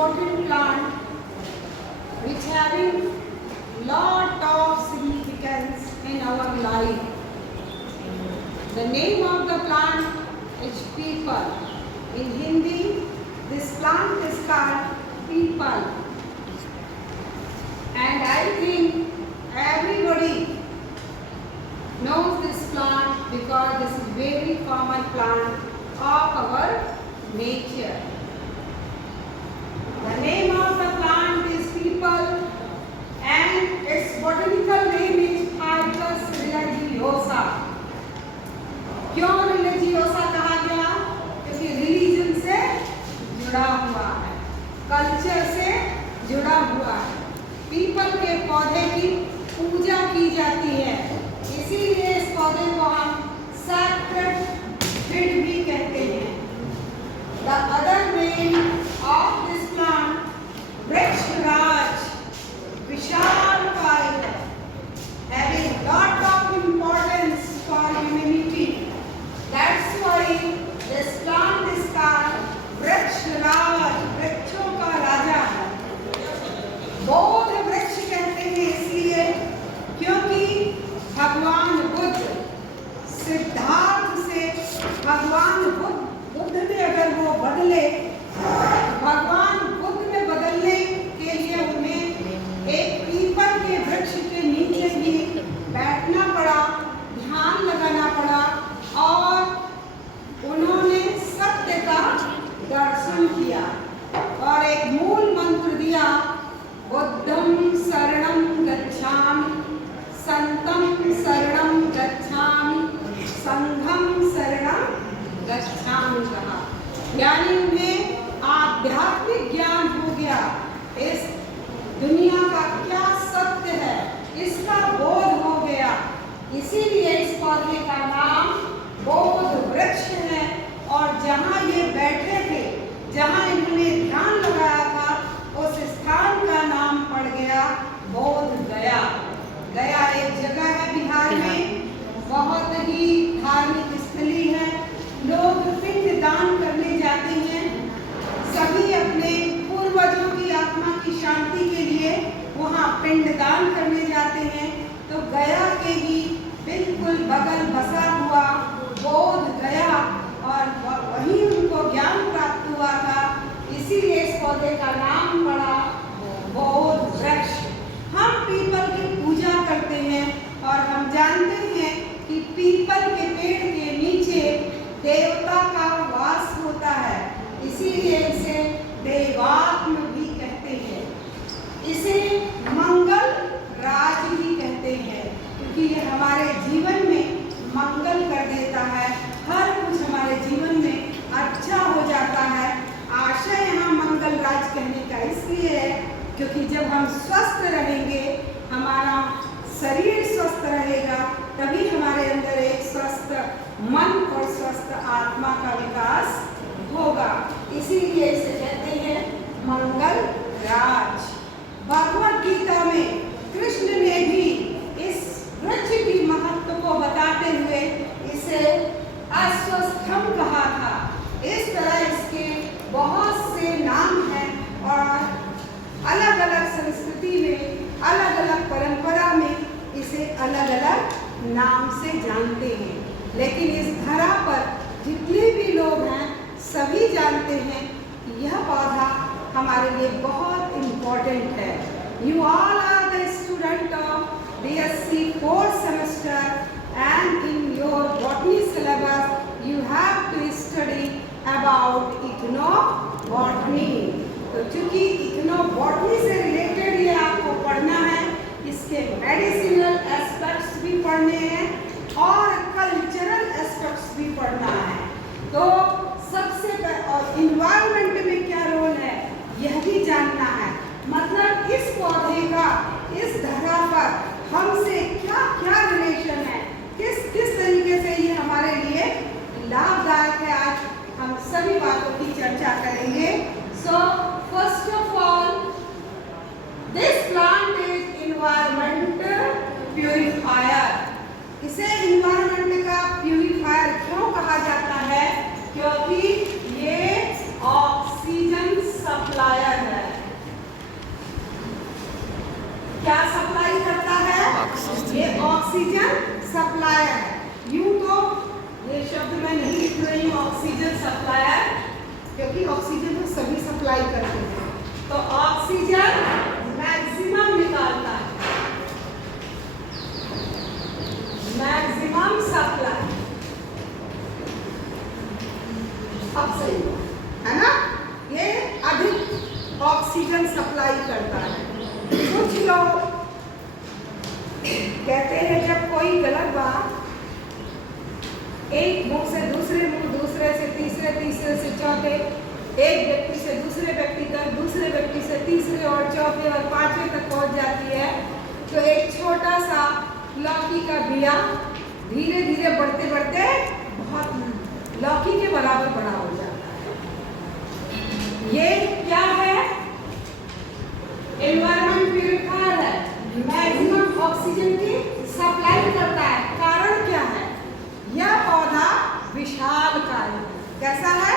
important plant which having lot of significance in our life. The name of the plant is peepal. In Hindi, this plant is called peepal. And I think everybody knows this plant because this is very common plant of our nature. The name of the plant is peepal and its botanical name is Ficus religiosa. क्यों religiosa कहा गया? क्योंकि religion से जुड़ा हुआ है, culture से जुड़ा हुआ है। पीपल के पौधे की पूजा की जाती है, इसीलिए इस पौधे को हम सैक्रेड ट्री भी कहते हैं। The other name of this plant, Vrikshraj, विशालकाय, having lot of importance for humanity. That's why this plant is called Vrikshraj, वृक्षों का राजा। बौद्ध वृक्ष कहते हैं इसलिए क्योंकि भगवान बुद्ध सिद्धार्थ से भगवान बुद्ध में अगर वो बदले, भगवान बुद्ध में बदलने के लिए उन्हें एक पीपल के वृक्ष के नीचे भी बैठना पड़ा, ध्यान लगाना पड़ा और उन्होंने सत्य का दर्शन किया और एक मूल मंत्र दिया, बुद्धं शरणं गच्छामि, संतं शरणं गच्छामि, संघं शरणं गच्छामि कहा। यानी उन्हें आध्यात्मिक ज्ञान हो गया, इस दुनिया का क्या सत्य है इसका बोध हो गया। इसीलिए इस पौधे का नाम बोध वृक्ष है। और जहाँ ये बैठे थे, जहाँ इन्होंने ध्यान लगाया था, उस स्थान का नाम पड़ गया बोध गया। गया एक जगह है बिहार में, बहुत ही धार्मिक स्थली है। लोग पिंड दान करने जाते हैं, सभी अपने पूर्वजों की आत्मा की शांति के लिए वहाँ पिंड दान करने जाते हैं। तो गया के ही बिल्कुल बगल बसा हुआ बोध गया और वहीं उनको ज्ञान प्राप्त हुआ था, इसीलिए इस पौधे का नाम पड़ा बोध वृक्ष। हम पीपल की पूजा करते हैं और हम जानते हैं कि पीपल के पेड़ के नीचे देवता का वास होता है, इसीलिए इसे देवात्म भी कहते हैं। इसे मंगल राज भी कहते हैं क्योंकि ये हमारे जीवन में मंगल कर देता है, हर कुछ हमारे जीवन में अच्छा हो जाता है। आशय यहाँ मंगल राज कहने का इसलिए है क्योंकि जब हम स्वस्थ रहेंगे, हमारा शरीर स्वस्थ रहेगा, तभी हमारे अंदर एक स्वस्थ मन और स्वस्थ आत्मा का विकास होगा। इसीलिए इसे कहते हैं मंगल राज। भगवद गीता में कृष्ण ने भी इस वृक्ष की महत्व को बताते हुए इसे अश्वत्थम कहा था। इस तरह इसके बहुत से नाम हैं और अलग अलग संस्कृति में, अलग अलग परंपरा में इसे अलग अलग नाम से जानते हैं। लेकिन इस धरा पर जितने भी लोग हैं सभी जानते हैं कि यह पौधा हमारे लिए बहुत इम्पोर्टेंट है। You all are the student of BSc 4th semester and in your botany syllabus you have to study about इथनोबॉटनी। तो चूंकि इथनोबॉटनी से रिलेटेड ये आपको पढ़ना है, इसके मेडिसिनल एस्पेक्ट्स भी पढ़ने हैं और कल्चरल एस्पेक्ट्स भी पढ़ना है। तो सबसे और इन्वायरमेंट में क्या रोल है यह भी जानना है। मतलब इस पौधे का इस धरा पर हमसे क्या क्या रिलेशन है, किस किस तरीके से ये हमारे लिए लाभदायक है, आज हम सभी बातों की चर्चा करेंगे। So first of all this plant is environment purifier. इसे इन्वायरमेंट का प्यूरिफायर क्यों कहा जाता है? क्योंकि ये ऑक्सीजन सप्लायर है। अब सही है ना। ये अधिक ऑक्सीजन सप्लाई करता है। कुछ लोग कहते हैं जब कोई गलत बात एक मुंह से दूसरे मुंह, दूसरे से तीसरे, तीसरे से चौथे, एक व्यक्ति से दूसरे व्यक्ति तक, दूसरे व्यक्ति से तीसरे और चौथे और पांचवें तक पहुंच जाती है, तो एक छोटा सा लौकी का बिया धीरे धीरे बढ़ते बढ़ते बहुत लौकी के बराबर बड़ा हो जाता है। ये क्या है? एनवायरमेंट प्यूरिफायर है, मैक्सिमम ऑक्सीजन की सप्लाई करता है। कारण क्या है? यह पौधा विशालकाय है। कैसा है?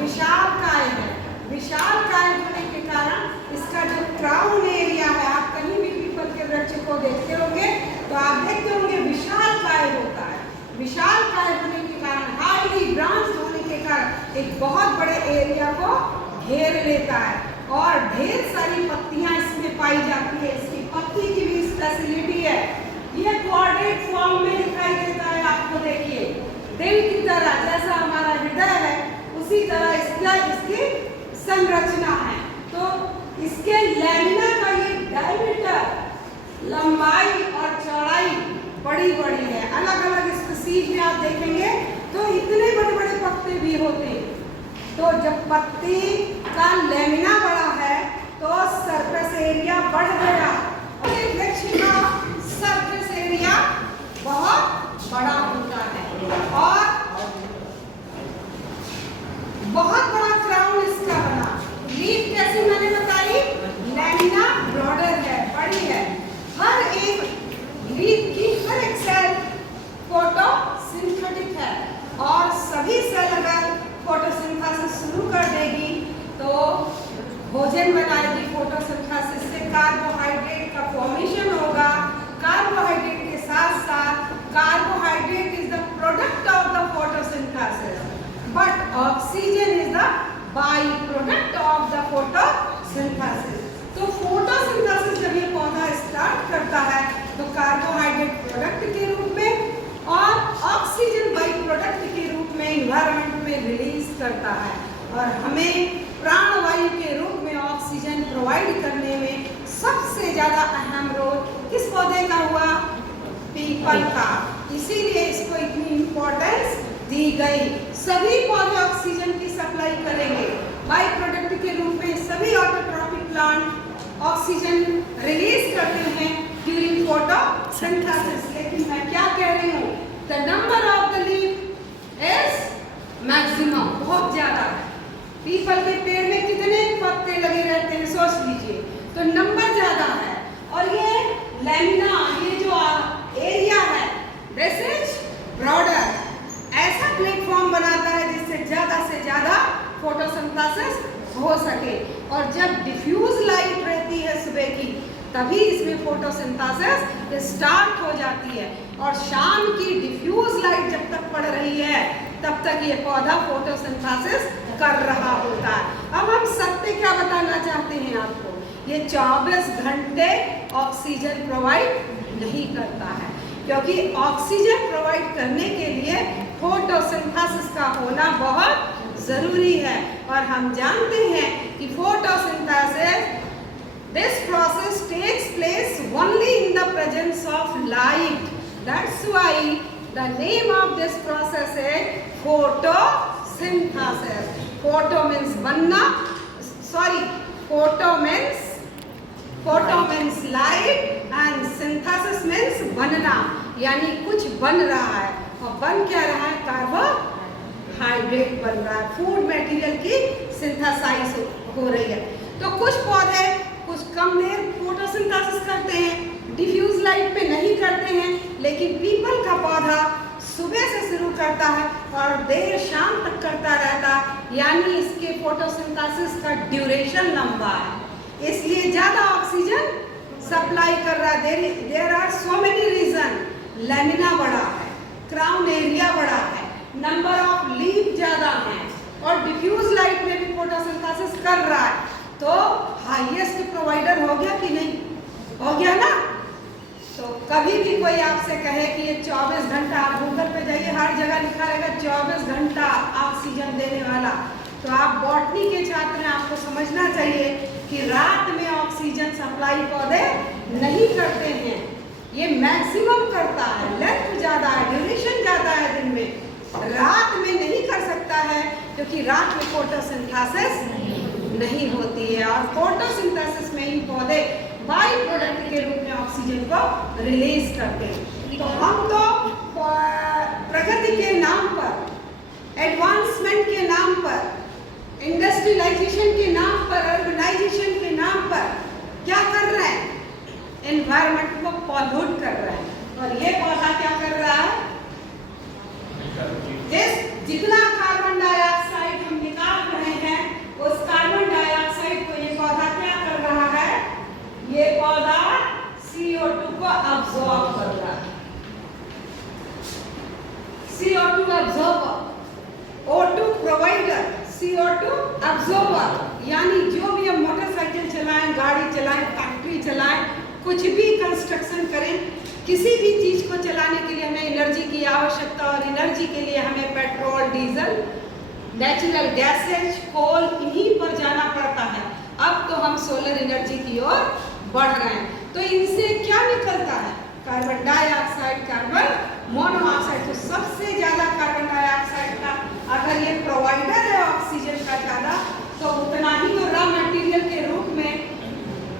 विशालकाय है। विशालकाय होने के कारण इसका जो क्राउन एरिया है, आप कहीं भी पीपल के वृक्ष को देखते होंगे तो आप देखते होंगे विशालकाय होता है। विशालकाय होने के कारण, हाईली ब्रांच होने के कारण एक बहुत बड़े एरिया को घेर लेता है और ढेर सारी पत्तियां इसमें पाई जाती है। इसकी पत्ती की भी स्पेशलिटी है, ये क्वाड्रेट फॉर्म में दिखाई देता है। आपको देखिए दिल की तरह, जैसा हमारा हृदय है उसी तरह इसकी संरचना है। तो इसके लैमिना का ये डायमीटर, लंबाई और चौड़ाई बड़ी बड़ी है। अलग अलग स्पीशीज में आप देखेंगे तो इतने बड़े बड़े पत्ते भी होते हैं। तो जब पत्ती का लैमिना बड़ा है तो सरफेस एरिया बढ़ गया और वृक्ष का सरफेस एरिया बहुत बड़ा होता है और बहुत बड़ा क्राउन इसका बना। लीफ कैसी मैंने बताई? लैमिना ब्रॉडर है, बड़ी है। हर एक लीफ की हर एक सेल फोटोसिंथेटिक है और सभी सेल अगर फोटोसिंथेसिस शुरू कर देगी तो भोजन बनाएगी। फोटोसिंथेसिस से कार्बोहाइड्रेट का फॉर्मेशन होगा। कार्बोहाइड्रेट के साथ साथ carbohydrate is the product of the photosynthesis, but oxygen is the by product of the photosynthesis. तो फोटोसिंथेसिस जब ये पौधा स्टार्ट करता है तो कार्बोहाइड्रेट प्रोडक्ट के रूप में और ऑक्सीजन बाई प्रोडक्ट के रूप में एनवायरनमेंट में रिलीज करता है और हमें प्राणवायु के रूप में ऑक्सीजन प्रोवाइड करने में सबसे ज्यादा अहम रोल किस पौधे का हुआ? पीपल का। इसीलिए इसको इतनी इंपॉर्टेंस दी गई। सभी पौधे ऑक्सीजन की सप्लाई करेंगे बाई प्रोडक्ट के रूप में। सभी ऑटोट्रॉपिक प्लांट ऑक्सीजन रिलीज करते हैं ड्यूरिंग फोटोसिंथेसिस। लेकिन मैं क्या कह रही हूँ? The number of the leaf is maximum, बहुत ज्यादा है। पीपल के पेड़ में कितने पत्ते लगे रहते हैं सोच लीजिए, तो नंबर ज्यादा है। और ये लैमिना, ये जो एरिया है, दिस इज ब्रॉडर, ऐसा प्लेटफॉर्म बनाता है जिससे ज्यादा से ज्यादा फोटोसिंथेसिस हो सके। और जब डिफ्यूज लाइट रहती है सुबह की तभी इसमें फोटोसिंथेसिस स्टार्ट हो जाती है और शाम की डिफ्यूज लाइट जब तक पड़ रही है तब तक ये पौधा फोटोसिंथेसिस कर रहा होता है। अब हम सत्य क्या बताना चाहते हैं आपको? ये 24 घंटे ऑक्सीजन प्रोवाइड नहीं करता है, क्योंकि ऑक्सीजन प्रोवाइड करने के लिए फोटोसिंथेसिस का होना बहुत जरूरी है। और हम जानते हैं कि photosynthesis, this process takes place only in the presence of light. That's why the name of this process is photosynthesis. Photo means बनना, photo means light and synthesis means बनना, यानी कुछ बन रहा है। और बन क्या रहा है? कार्बोहाइड्रेट बन रहा है, फूड मटेरियल की सिंथेसाइज हो रही है। तो कुछ पौधे कुछ कम देर फोटोसिंथेसिस करते हैं, डिफ्यूज लाइट पे नहीं करते हैं, लेकिन पीपल का पौधा सुबह से शुरू करता है और देर शाम तक करता रहता है, यानी इसके फोटोसिंथेसिस का ड्यूरेशन लंबा है, इसलिए ज्यादा ऑक्सीजन सप्लाई कर रहा है। There are so many reason. Lamina बड़ा है, क्राउन एरिया बड़ा है, नंबर ऑफ लीफ ज्यादा है और डिफ्यूज लाइट में भी फोटोसिंथेसिस कर रहा है। तो हाईएस्ट प्रोवाइडर हो गया कि नहीं? हो गया ना? तो कभी भी कोई आपसे कहे कि ये 24 घंटा, आप गूगल पे जाइए, हर जगह लिखा रहेगा 24 घंटा ऑक्सीजन देने वाला। तो आप बॉटनी के छात्र हैं, आपको समझना चाहिए कि रात में ऑक्सीजन सप्लाई पौधे नहीं करते हैं। ये मैक्सिमम करता है, लेंथ ज़्यादा है, ड्यूरेशन ज़्यादा है दिन में, रात में नहीं कर सकता है क्योंकि रात में फोटोसिंथेसिस नहीं होती है। और फोटोसिंथेसिस में ही पौधे बाई प्रोडक्ट के रूप में ऑक्सीजन को रिलीज करते हैं। तो हम तो प्रगति के नाम पर, एडवांसमेंट के नाम पर, इंडस्ट्रियलाइजेशन के नाम पर, अर्बनाइजेशन के नाम पर क्या कर रहे हैं? एनवायरनमेंट को पॉल्यूट कर रहे हैं। और ये पौधा क्या कर रहा है? जितना कार्बन डाइऑक्साइड हम निकाल रहे हैं, उस कार्बन डाइऑक्साइड को ये पौधा क्या कर रहा है? ये पौधा CO2 को अब्सॉर्ब कर रहा है। CO2 अब्सॉर्बर, O2 provider, CO2 अब्सॉर्बर। यानी जो भी हम मोटरसाइकिल चलाएं, गाड़ी चलाएं, फैक्ट्री चलाएं, कुछ भी कंस्ट्रक्शन करें, किसी भी चीज को चलाने के लिए हमें एनर्जी की आवश्यकता, और एनर्जी के लिए हमें पेट्रोल, डीजल, नेचुरल गैसेज, कोल, इन्हीं पर जाना पड़ता है। अब तो हम सोलर एनर्जी की ओर बढ़ रहे हैं। तो इनसे क्या निकलता है? Carbon dioxide, carbon monoxide. तो सबसे ज्यादा कार्बन डाइऑक्साइड का अगर ये प्रोवाइडर है ऑक्सीजन का ज्यादा, तो उतना ही तो रॉ मटेरियल के रूप में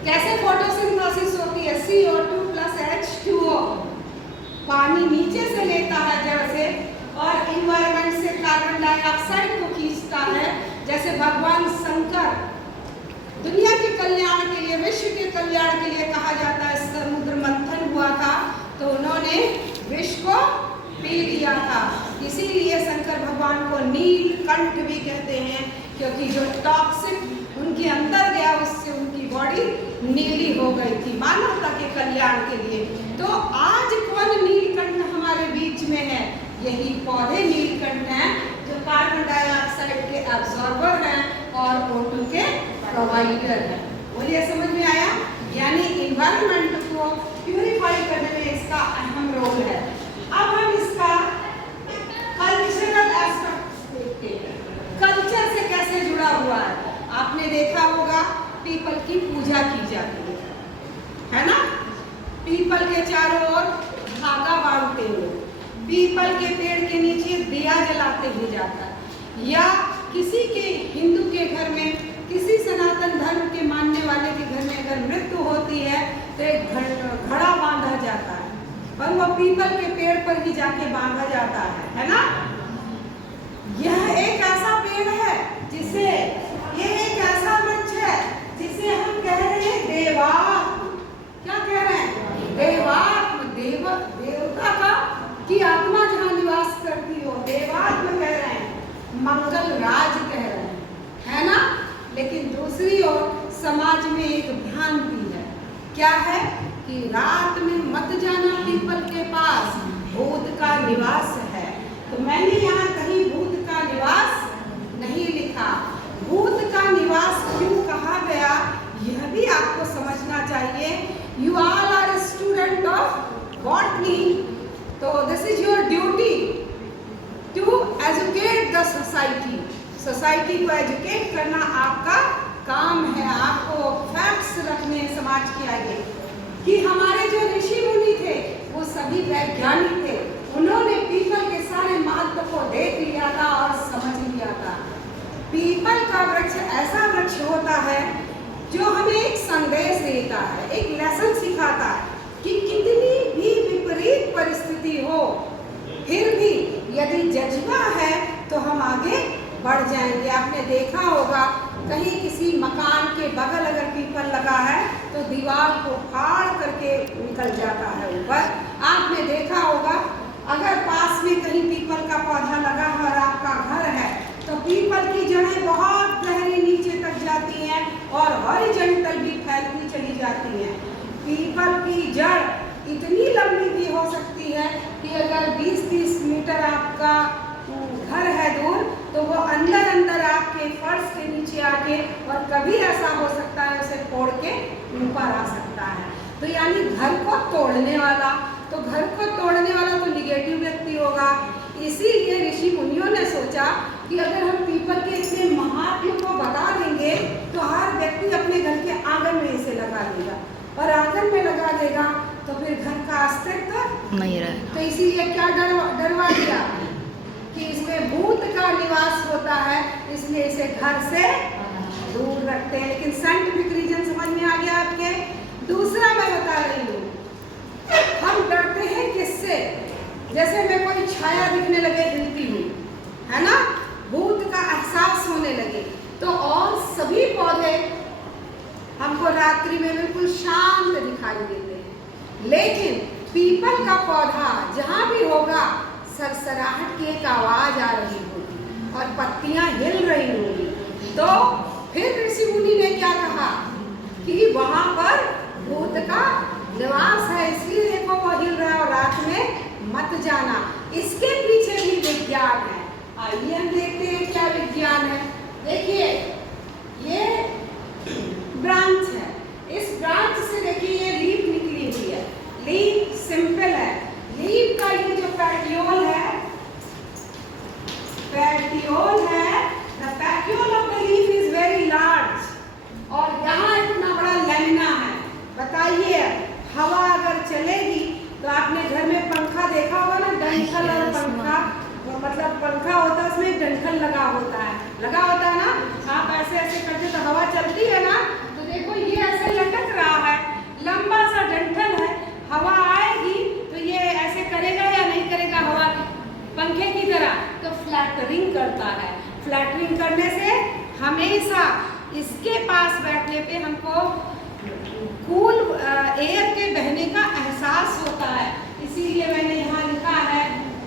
कैसे फोटोसिंथेसिस होती है? CO2 प्लस H2O, पानी नीचे से लेता है जड़ से और इन्वायरमेंट से कार्बन डाइऑक्साइड को खींचता है। जैसे भगवान शंकर दुनिया के कल्याण के लिए, विश्व के कल्याण के लिए कहा जाता है, समुद्र मंथन हुआ था तो उन्होंने विश्व को पी लिया था। इसीलिए शंकर भगवान को नीलकंठ भी कहते हैं, क्योंकि जो टॉक्सिक उनके अंदर गया उससे उनकी बॉडी नीली हो गई थी, मानवता के कल्याण के लिए। तो आज कौन नीलकंठ हमारे बीच में है? यही पौधे नीलकंठ हैं, जो कार्बन डाइऑक्साइड के एब्जॉर्बर हैं और O2 के प्रोवाइडर हैं। बोलिए, समझ में आया? यानी इन्वायरमेंट को प्यूरिफाई करने में इसका अहम रोल है। अब हम इसका कल्चरल एस्पेक्ट देखते हैं, कल्चर से कैसे जुड़ा हुआ है। आपने देखा होगा पीपल की पूजा की जाती है ना? पीपल के चारों ओर धागा बांधते हुए, पीपल के पेड़ के नीचे दिया जलाते हुए जाता है। या किसी के हिंदू के घर में, किसी सनातन धर्म के मानने वाले के घर में अगर मृत्यु होती है तो एक घड़ा बांधा जाता है, और वो पीपल के पेड़ पर ही जाके बांधा जाता है ना? यह एक ऐसा पेड़ है जिसे, ये एक ऐसा वृक्ष है जिसे हम कह रहे हैं देवात्म। क्या कह रहे हैं? देवात्म, देवता का की आत्मा जहाँ निवास करती हो, देवात्म कह रहे हैं, मंगल राज कह रहे हैं, है ना? लेकिन दूसरी ओर समाज में एक भ्रांति है। क्या है? कि रात में मत जाना पीपल के पास, भूत का निवास है। तो मैंने यहाँ कहीं भूत का निवास नहीं लिखा। भूत का निवास क्यों कहा गया, यह भी आपको समझना चाहिए। You all are student of botany, तो this is your duty to educate the society. Society को एजुकेट करना आपका काम है। आपको फैक्ट्स रखने समाज के आगे कि हमारे जो ऋषि मुनि थे वो सभी वैज्ञानिक थे। उन्होंने पीपल के सारे महत्व को देख लिया था और समझ लिया था। पीपल का वृक्ष ऐसा वृक्ष होता है जो हमें एक संदेश देता है, एक लेसन सिखाता है कि कितनी भी विपरीत परिस्थिति हो, फिर भी यदि जज्बा है तो हम आगे बढ़ जाएंगे। आपने देखा होगा कहीं किसी मकान के बगल अगर पीपल लगा है तो दीवार को फाड़ करके निकल जाता है ऊपर। आपने देखा होगा अगर पास में कहीं पीपल का पौधा लगा है और आपका घर है तो पीपल की जड़ें बहुत गहरी नीचे तक जाती हैं और हॉरिजॉन्टल भी फैलती चली जाती हैं। पीपल की जड़ इतनी लंबी भी हो सकती है कि अगर 20-30 मीटर आपका घर है दूर तो वो अंदर अंदर आपके फर्श के नीचे आके, और कभी ऐसा हो सकता है उसे तोड़ के ऊपर आ सकता है। तो यानी घर को तोड़ने वाला, तो घर को तोड़ने वाला तो निगेटिव व्यक्ति होगा। इसीलिए ऋषि मुनियों ने सोचा कि अगर हम पीपल के इतने महात्म को बता देंगे तो हर व्यक्ति अपने घर के आंगन में इसे लगा देगा, और आंगन में लगा देगा तो फिर घर का अस्तित्व नहीं रहेगा। तो इसीलिए क्या डरवा दिया कि इसमें भूत का निवास होता है, इसलिए इसे घर से दूर रखते हैं। लेकिन साइंटिफिक रीजन समझ में आ गया आपके। दूसरा मैं बता रही हूँ, हम डरते हैं किससे? जैसे में कोई छाया दिखने लगे हिलती हुई, है ना, भूत का एहसास होने लगे, तो और सभी पौधे हमको रात्रि में बिल्कुल शांत दिखाई देते हैं, लेकिन पीपल का पौधा जहाँ भी होगा सरसराहट की एक आवाज आ रही होगी और पत्तियां हिल रही होंगी। तो फिर ऋषि मुनि ने क्या कहा कि वहां पर भूत का निवास है, इसलिए देखो वो हिल रहा है और रात में मत जाना। इसके पीछे भी विज्ञान है। आइए हम देखते हैं क्या विज्ञान है। देखिए ये ब्रांच है, इस ब्रांच से देखिए ये लीफ निकली हुई है। लीफ सिंपल है, लीफ का ये जो पैटियोल है, the petiole of the leaf is very large, और यहाँ इतना बड़ा लैमिना है। बताइए हवा अगर चलेगी तो आपने घर में पंखा देखा होगा ना, डंठल और पंखा, मतलब पंखा होता है उसमें डंठल लगा होता है ना, आप ऐसे ऐसे करते तो हवा चलती है ना, तो देखो ये ऐसे लटक रहा है, लंबा सा डंठल है, हवा आएगी तो ये ऐसे करेगा या नहीं करेगा हवा पंखे की तरह, तो फ्लैटरिंग करता है। फ्लैटरिंग करने से हमेशा इसके पास बैठने पे हमको कूल एयर के बहने का एहसास होता है। इसीलिए मैंने यहाँ लिखा है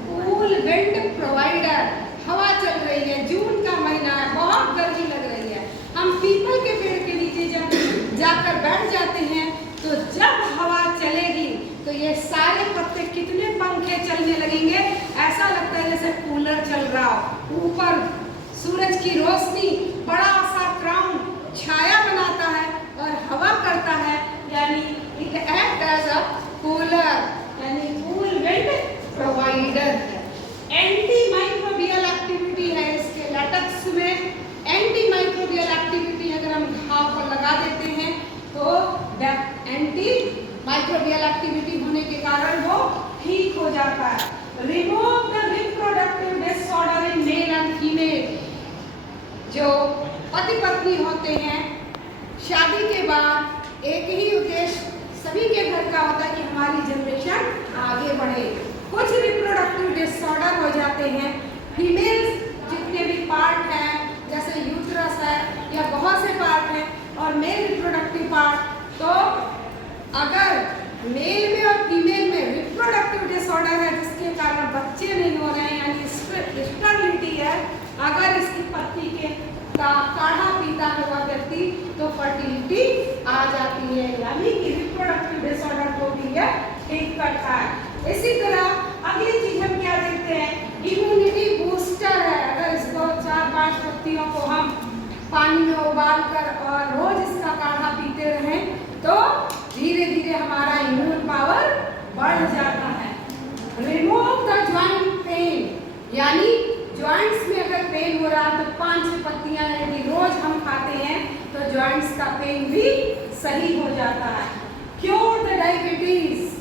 कूल विंड प्रोवाइडर। हवा चल रही है, जून का महीना है, बहुत गर्मी लग रही है, हम पीपल के पेड़ के नीचे जब जाकर बैठ जाते हैं तो जब हवा चलेगी तो ये सारे पत्ते, कितने पंखे चलने लगेंगे, ऐसा लगता है जैसे कूलर चल रहा हो। ऊपर सूरज की रोशनी बड़ा सा क्राउन छाया बनाता है और हवा करता है, यानी it act as a cooler, यानी कूल विंड प्रोवाइडर है। एंटी माइक्रोबियल एक्टिविटी है इसके लेटेक्स में। एंटी माइक्रोबियल एक्टिविटी अगर हम घाव पर लगा देते हैं तो एंटी माइक्रोबियल एक्टिविटी होने के कारण वो ठीक हो जाता है। Remove the reproductive disorder in male and female. जो पति पत्नी होते हैं, शादी के बाद एक ही उद्देश्य सभी के घर का होता है कि हमारी जनरेशन आगे बढ़े। कुछ रिप्रोडक्टिव डिसऑर्डर हो जाते हैं, फीमेल्स जितने भी पार्ट हैं जैसे यूट्रस है या बहुत से पार्ट हैं, और मेल रिप्रोडक्टिव पार्ट, तो अगर मेल में और फीमेल में रिप्रोडक्टिव डिसऑर्डर है जिसके कारण बच्चे नहीं हो रहे हैं, यानी स्टेरिलिटी है, अगर इसकी पत्नी के काढ़ा पीता हुआ व्यक्ति तो फर्टिलिटी आ जाती है, यानी कि रिप्रोडक्टिव डिसऑर्डर को भी यह ठीक करता है। इसी तरह अगली चीज हम क्या देखते हैं, इम्यूनिटी बूस्टर है। अगर इसको 4-5 पत्तियों को हम पानी में उबाल कर और रोज इसका काढ़ा पीते रहें तो धीरे धीरे हमारा इम्यून पावर बढ़ जाता है। रिमूव द जॉइंट पेन, यानी जॉइंट्स में अगर पेन हो रहा तो 5-6 पत्तियां यदि रोज हम खाते हैं तो जॉइंट्स का पेन भी सही हो जाता है। Cure the diabetes.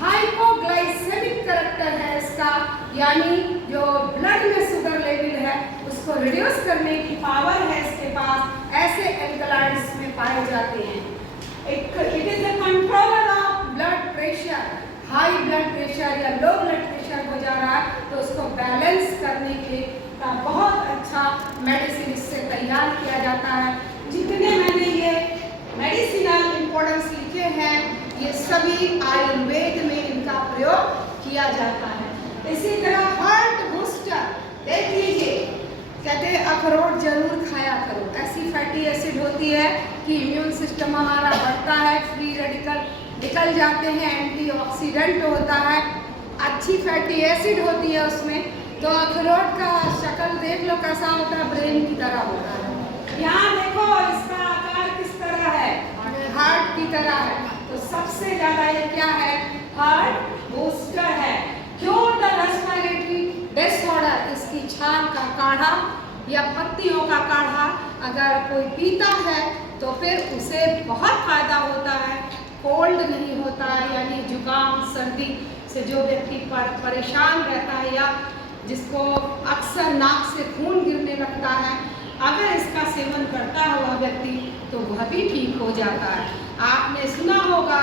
Hypoglycemic character है इसका, यानी जो ब्लड में शुगर लेवल है उसको रिड्यूस करने की पावर है इसके पास, ऐसे एल्कलॉइड्स में पाए जाते हैं। It is the controller of blood pressure. High blood pressure या लो ब्लड प्रेशर हो जा रहा है तो उसको बैलेंस करने के का बहुत अच्छा मेडिसिन इससे तैयार किया जाता है। जितने मैंने ये मेडिसिनल इंपॉर्टेंस लिखे हैं ये सभी आयुर्वेद में इनका प्रयोग किया जाता है। इसी तरह हार्ट बूस्टर, देख लीजिए, कहते हैं अखरोट जरूर खाया करो, ऐसी फैटी एसिड होती है कि इम्यून सिस्टम हमारा बढ़ता है, फ्री रेडिकल निकल जाते हैं, एंटीऑक्सीडेंट होता है, अच्छी फैटी एसिड होती है उसमें। तो अखरोट का शक्ल देख लो कैसा होता है, ब्रेन की तरह होता है। यहाँ देखो इसका आकार किस तरह है, हार्ट की तरह है। तो सबसे ज़्यादा ये क्या है, हार्ट बूस्टर है। क्योर द रेस्पिरेटरी डिसऑर्डर, इसकी छाल का काढ़ा या पत्तियों का काढ़ा अगर कोई पीता है तो फिर उसे बहुत फायदा होता है, कोल्ड नहीं होता है, यानी जुकाम सर्दी से जो व्यक्ति परेशान रहता है या जिसको अक्सर नाक से खून गिरने लगता है, अगर इसका सेवन करता है वह व्यक्ति तो वह भी ठीक हो जाता है। आपने सुना होगा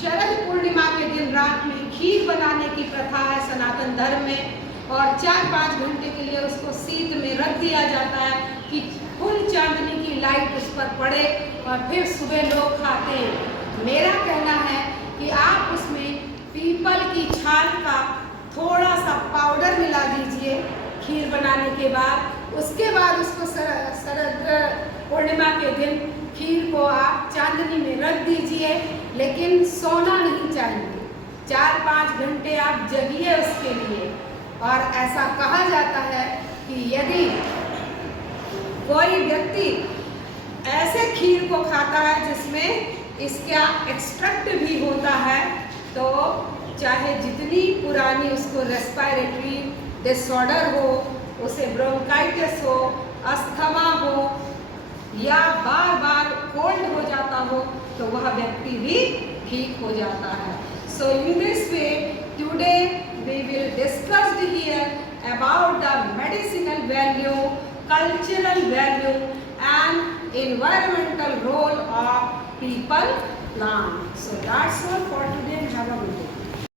शरद पूर्णिमा के दिन रात में खीर बनाने की प्रथा है सनातन धर्म में, और 4-5 घंटे के लिए उसको शीत में रख दिया जाता है कि फुल चांदनी की लाइट उस पर पड़े और फिर सुबह लोग खाते हैं। मेरा कहना है कि आप उसमें पीपल की छाल का थोड़ा सा पाउडर मिला दीजिए खीर बनाने के बाद, उसके बाद उसको शरद पूर्णिमा के दिन खीर को आप चांदनी में रख दीजिए, लेकिन सोना नहीं चाहिए। 4-5 घंटे आप जगिए उसके लिए। और ऐसा कहा जाता है कि यदि कोई व्यक्ति ऐसे खीर को खाता है जिसमें इसका एक्सट्रैक्ट भी होता है, तो चाहे जितनी पुरानी उसको रेस्पिरेटरी डिसऑर्डर हो, उसे ब्रोंकाइटिस हो, अस्थमा हो या बार बार कोल्ड हो जाता हो, तो वह व्यक्ति भी ठीक हो जाता है। So in this way today we will discuss here about the medicinal value, cultural value and environmental role of people plant. So that's all for today. Have a good day.